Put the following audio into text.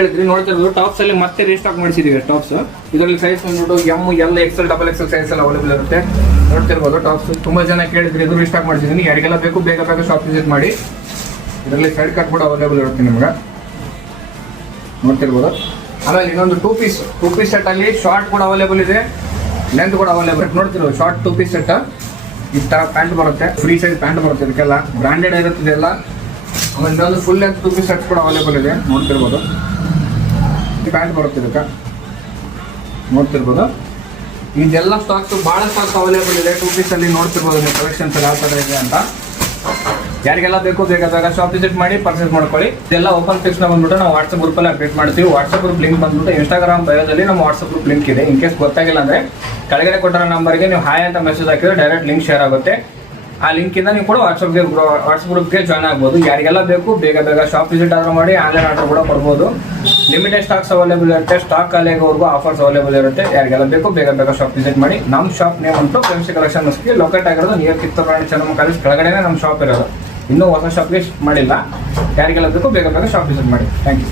ಹೇಳಿದ್ರಿ ನೋಡ್ತಿರೋದು ಟಾಪ್ಸ್ ಅಲ್ಲಿ ಮತ್ತೆ ರೀಸ್ಟಾಕ್ ಮಾಡಿಸಿದೀವಿ ಟಾಪ್ಸ್. ಇದರಲ್ಲಿ ಸೈಜ್ ಬಂದ್ಬಿಟ್ಟು M L XL double XL size ಎಲ್ಲ ಅವೈಲೇಬಲ್ ಇರುತ್ತೆ. ನೋಡ್ತಿರ್ಬೋದು ಟಾಪ್ಸ್ ತುಂಬಾ ಜನ ಕೇಳಿದ್ರಿ, ಇದು ರೀಸ್ಟಾಕ್ ಮಾಡಿಸಿದೀನಿ. ಯಾರಿಗೆಲ್ಲ ಬೇಕು ಬೇಗ ಬೇಗ ಶಾಪ್ ವಿಸಿಟ್ ಮಾಡಿ. ಇದರಲ್ಲಿ ಸೈಡ್ ಕಟ್ ಕೂಡ ಅವೈಲೇಬಲ್ ಇರುತ್ತೆ ನಿಮ್ಗೆ, ನೋಡ್ತಿರ್ಬೋದು. ಆಮೇಲೆ ಇನ್ನೊಂದು ಟೂ ಪೀಸ್ ಸೆಟ್ ಅಲ್ಲಿ ಶಾರ್ಟ್ ಕೂಡ ಅವೈಲೇಬಲ್ ಇದೆ, ಲೆಂತ್ ಕೂಡ ಅವೈಲೇಬಲ್. ನೋಡ್ತಿರೋದು ಶಾರ್ಟ್ 2 ಪೀಸ್ ಸೆಟ್. ಈ ತರ ಪ್ಯಾಂಟ್ ಬರುತ್ತೆ, ಫ್ರೀ ಸೈಜ್ ಪ್ಯಾಂಟ್ ಬರುತ್ತೆ, ಇದಕ್ಕೆಲ್ಲ ಬ್ರಾಂಡೆಡ್ ಇರುತ್ತೆ ಎಲ್ಲ. ಆಮೇಲೆ ಇನ್ನೊಂದು ಫುಲ್ ಲೆಂತ್ 2 ಪೀಸ್ ಸೆಟ್ ಕೂಡ ಅವೈಲೇಬಲ್ ಇದೆ, ನೋಡ್ತಿರ್ಬೋದು. ಪ್ಯಾಂಟ್ ಬರುತ್ತೆ ಇದಕ್ಕೆ, ನೋಡ್ತಿರ್ಬೋದು. ಇದೆಲ್ಲ ಸ್ಟಾಕ್ಸ್ ಭಾಳ ಸ್ಟಾಕ್ಸ್ ಅವೈಲೇಬಲ್ ಇದೆ 2 ಪೀಸ್ ಅಲ್ಲಿ. ನೋಡ್ತಿರ್ಬೋದು ನೀವು ಕಲೆಕ್ಷನ್ಸ್ ಯಾವ ಥರ ಇದೆ ಅಂತ. ಯಾರಿಗೆಲ್ಲ ಬೇಕು ಬೇಗ ಬೇಗ ಶಾಪ್ ವಿಸಿಟ್ ಮಾಡಿ ಪರ್ಚೇಸ್ ಮಾಡ್ಕೊಳ್ಳಿ. ಇದೆಲ್ಲ ಓಪನ್ ಪಿಕ್ಸ್ ಬಂದ್ಬಿಟ್ಟು ನಾವು ವಾಟ್ಸಪ್ ಗ್ರೂಪಲ್ಲಿ ಅಪ್ಡೇಟ್ ಮಾಡ್ತೀವಿ. ವಾಟ್ಸಪ್ ಗ್ರೂಪ್ ಲಿಂಕ್ ಬಂದ್ಬಿಟ್ಟು ಇನ್ಸ್ಟಾಗ್ರಾಮ್ ಬಯೋದಲ್ಲಿ ನಮ್ಮ ವಾಟ್ಸಪ್ ಗ್ರೂಪ್ ಲಿಂಕ್ ಇದೆ. ಇನ್ ಕೇಸ್ ಗೊತ್ತಾಗಿಲ್ಲ ಅಂದರೆ ಕೆಳಗಡೆ ಕೊಟ್ಟಿರೋ ನಂಬರ್ಗೆ ನೀವು ಹಾಯ್ ಅಂತ ಮೆಸೇಜ್ ಹಾಕಿದ್ರೆ ಡೈರೆಕ್ಟ್ ಲಿಂಕ್ ಶೇರ್ ಆಗುತ್ತೆ. ಆ ಲಿಂಕಿಂದ ನೀವು ಕೂಡ ವಾಟ್ಸಪ್ ಗ್ರೂಪ್ಗೆ ಜಾಯ್ನ್ ಆಗ್ಬೋದು. ಯಾರಿಗೆಲ್ಲ ಬೇಕು ಬೇಗ ಬೇಗ ಶಾಪ್ ವಿಸಿಟ್ ಆರ್ಡರ್ ಮಾಡಿ, ಆನ್ಲೈನ್ ಆರ್ಡರ್ ಕೂಡ ಕೊಡ್ಬೋದು. ಲಿಮಿಟೆಡ್ ಸ್ಟಾಕ್ಸ್ ಅವೈಲೇಬಲ್ ಇರುತ್ತೆ, ಸ್ಟಾಕ್ ಖಾಲಿಯಾಗೋವರೆಗೂ ಆಫರ್ಸ್ ಅವೈಲೇಬಲ್ ಇರುತ್ತೆ. ಯಾರಿಗೆಲ್ಲ ಬೇಕು ಬೇಗ ಬೇಗ ಶಾಪ್ ವಿಸಿಟ್ ಮಾಡಿ. ನಮ್ಮ ಶಾಪ್ ನೇಮ್ ಅಂತೂ ಫ್ರೆಂಡ್ಸ್ ಕಲೆಕ್ಷನ್ ಲೊಕೇಟ್ ಆಗಿರೋದು ನಿಯರ್ ಕಿತ್ತೂರು ಚೆನ್ನಮ್ಮ ಕಾಲೇಜ್ ಕೆಳಗಡೆನೇ ನಮ್ಮ ಶಾಪ್ ಇರೋದು. ಇನ್ನೂ ಹೊಸ ಶಾಪ್ಗೆ ಮಾಡಿಲ್ಲ. ಯಾರಿಗೆಲ್ಲ ಬೇಕು ಬೇಗ ಬೇಗ ಶಾಪ್ ವಿಸಿಟ್ ಮಾಡಿ. Thank you.